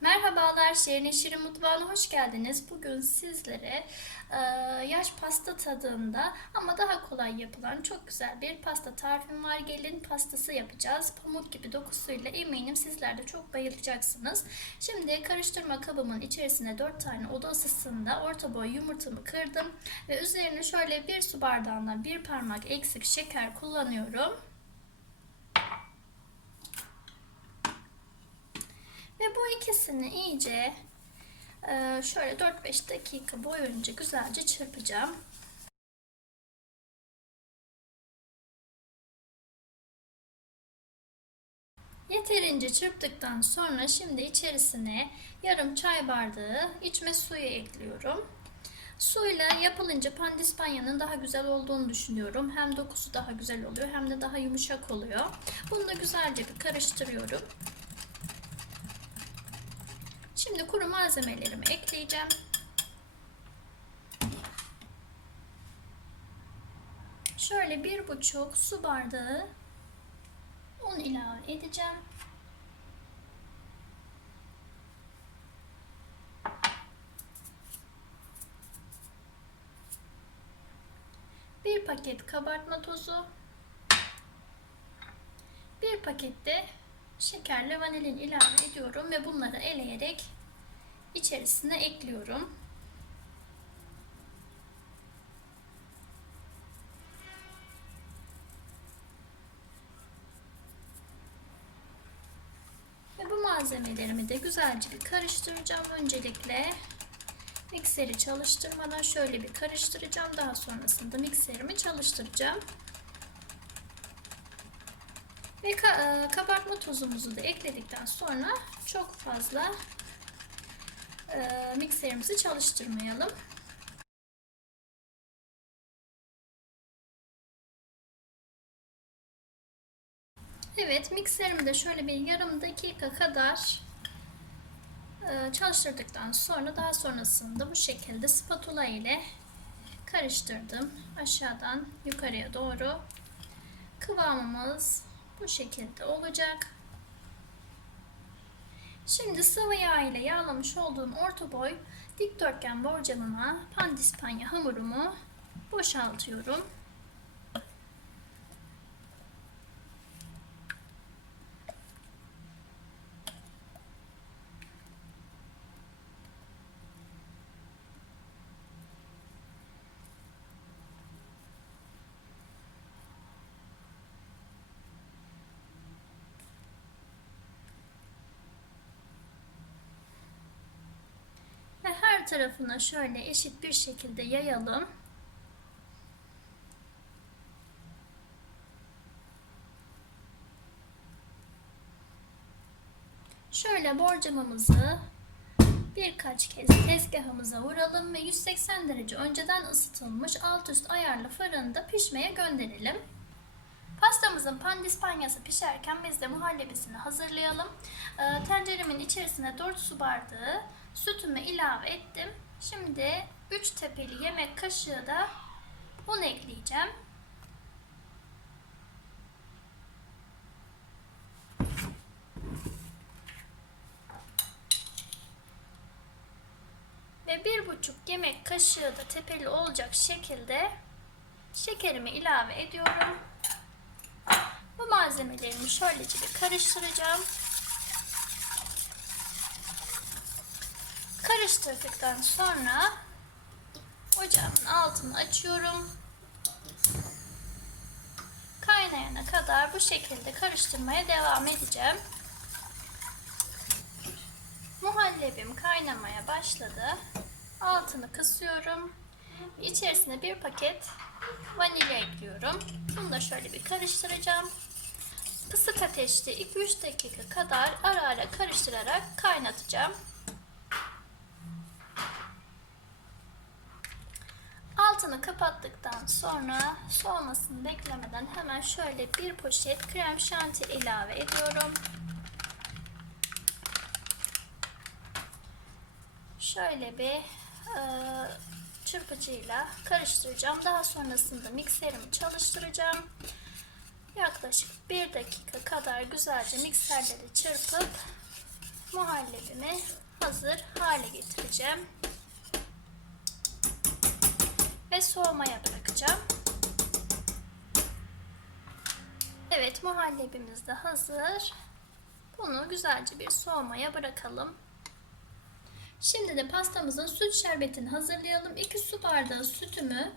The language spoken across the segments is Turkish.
Merhabalar, Şirin Şirin Mutfağı'na hoş geldiniz. Bugün sizlere e, yaş pasta tadında ama daha kolay yapılan çok güzel bir pasta tarifim var. Gelin pastası yapacağız. Pamuk gibi dokusuyla eminim sizler de çok bayılacaksınız. Şimdi karıştırma kabımın içerisine 4 tane oda ısısında orta boy yumurtamı kırdım. Ve üzerine şöyle bir su bardağına bir parmak eksik şeker kullanıyorum. Ve bu ikisini iyice e, şöyle 4-5 dakika boyunca güzelce çırpacağım. Yeterince çırptıktan sonra şimdi içerisine yarım çay bardağı içme suyu ekliyorum. Suyla yapılınca pandispanyanın daha güzel olduğunu düşünüyorum. Hem dokusu daha güzel oluyor hem de daha yumuşak oluyor. Bunu da güzelce bir karıştırıyorum. Şimdi kuru malzemelerimi ekleyeceğim. Şöyle bir buçuk su bardağı un ilave edeceğim. Bir paket kabartma tozu. Bir pakette şekerle vanilin ilave ediyorum ve bunları eleyerek içerisine ekliyorum. Ve bu malzemelerimi de güzelce bir karıştıracağım. Öncelikle mikseri çalıştırmadan şöyle bir karıştıracağım. Daha sonrasında mikserimi çalıştıracağım. Ve kabartma tozumuzu da ekledikten sonra çok fazla e, mikserimizi çalıştırmayalım. Evet mikserimi de şöyle bir yarım dakika kadar e, çalıştırdıktan sonra daha sonrasında bu şekilde spatula ile karıştırdım. Aşağıdan yukarıya doğru kıvamımız bu şekilde olacak. Şimdi sıvı yağ ile yağlamış olduğum orta boy dikdörtgen borcamıma pandispanya hamurumu boşaltıyorum. her tarafına şöyle eşit bir şekilde yayalım. Şöyle borcamımızı birkaç kez tezgahımıza vuralım ve 180 derece önceden ısıtılmış alt üst ayarlı fırında pişmeye gönderelim. Pastamızın pandispanyası pişerken biz de muhallebisini hazırlayalım. Ee, tenceremin içerisine 4 su bardağı sütümü ilave ettim. Şimdi 3 tepeli yemek kaşığı da un ekleyeceğim. Ve bir buçuk yemek kaşığı da tepeli olacak şekilde şekerimi ilave ediyorum. Malzemelerimi şöylece bir karıştıracağım. Karıştırdıktan sonra ocağımın altını açıyorum. Kaynayana kadar bu şekilde karıştırmaya devam edeceğim. Muhallebim kaynamaya başladı. Altını kısıyorum. İçerisine bir paket vanilya ekliyorum. Bunu da şöyle bir karıştıracağım. Kısık ateşte 2-3 dakika kadar ara ara karıştırarak kaynatacağım. Altını kapattıktan sonra soğumasını beklemeden hemen şöyle bir poşet krem şanti ilave ediyorum. Şöyle bir e, çırpıcıyla karıştıracağım. Daha sonrasında mikserimi çalıştıracağım. Yaklaşık bir dakika kadar güzelce mikserleri çırpıp muhallebimi hazır hale getireceğim. Ve soğumaya bırakacağım. Evet muhallebimiz de hazır. Bunu güzelce bir soğumaya bırakalım. Şimdi de pastamızın süt şerbetini hazırlayalım. 2 su bardağı sütümü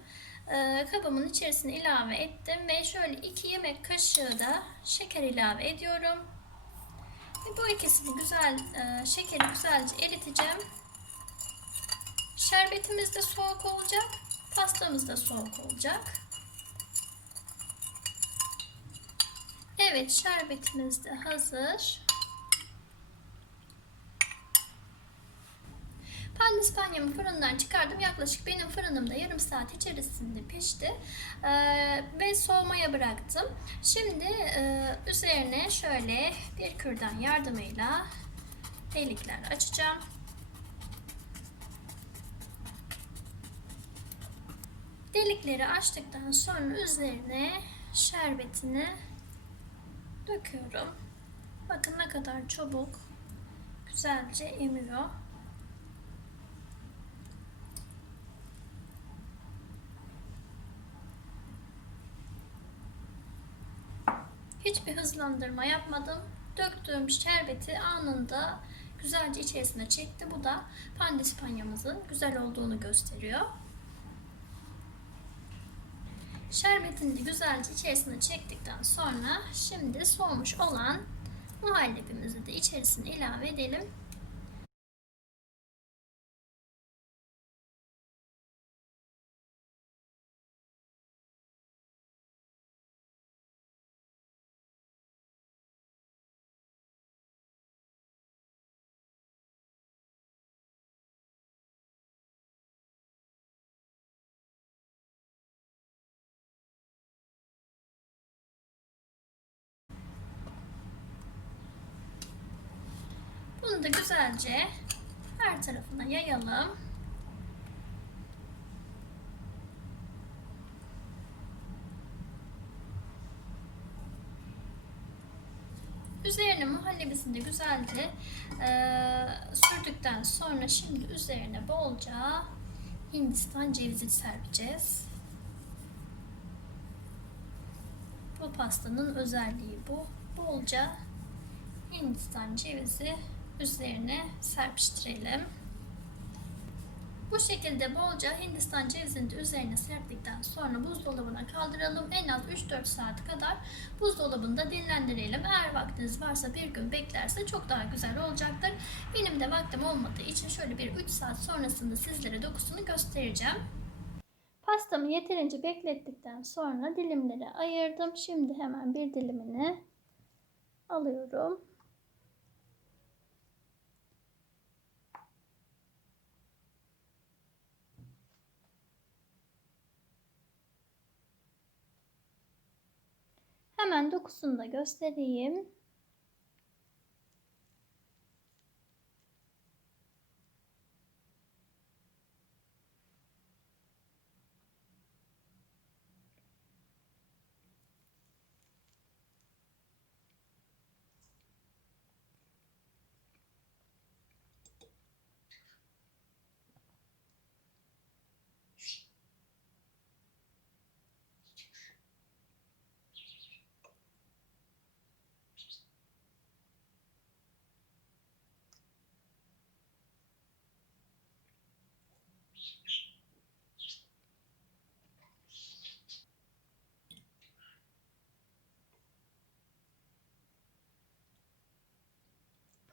e, kabımın içerisine ilave ettim ve şöyle 2 yemek kaşığı da şeker ilave ediyorum. Ve bu ikisini güzel e, şekeri güzelce eriteceğim. Şerbetimiz de soğuk olacak. Pastamız da soğuk olacak. Evet şerbetimiz de hazır. Pandispanyamı fırından çıkardım. Yaklaşık benim fırınımda yarım saat içerisinde pişti. Ee, ve soğumaya bıraktım. Şimdi e, üzerine şöyle bir kürdan yardımıyla delikler açacağım. Delikleri açtıktan sonra üzerine şerbetini döküyorum. Bakın ne kadar çabuk güzelce emiyor. Hiçbir hızlandırma yapmadım. Döktüğüm şerbeti anında güzelce içerisine çekti. Bu da pandispanyamızın güzel olduğunu gösteriyor. Şerbetini de güzelce içerisine çektikten sonra şimdi soğumuş olan muhallebimizi de içerisine ilave edelim. Bunu da güzelce her tarafına yayalım. Üzerine muhallebisini de güzelce e, sürdükten sonra şimdi üzerine bolca Hindistan cevizi serpeceğiz. Bu pastanın özelliği bu. Bolca Hindistan cevizi üzerine serpiştirelim. Bu şekilde bolca Hindistan cevizini üzerine serptikten sonra buzdolabına kaldıralım. En az 3-4 saat kadar buzdolabında dinlendirelim. Eğer vaktiniz varsa bir gün beklerse çok daha güzel olacaktır. Benim de vaktim olmadığı için şöyle bir 3 saat sonrasında sizlere dokusunu göstereceğim. Pastamı yeterince beklettikten sonra dilimlere ayırdım. Şimdi hemen bir dilimini alıyorum. Hemen dokusunu da göstereyim.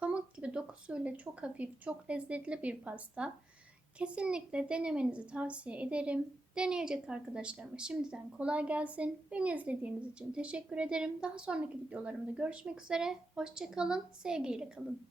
Pamuk gibi dokusuyla çok hafif, çok lezzetli bir pasta. Kesinlikle denemenizi tavsiye ederim. Deneyecek arkadaşlarıma şimdiden kolay gelsin. Beni izlediğiniz için teşekkür ederim. Daha sonraki videolarımda görüşmek üzere. Hoşçakalın, sevgiyle kalın.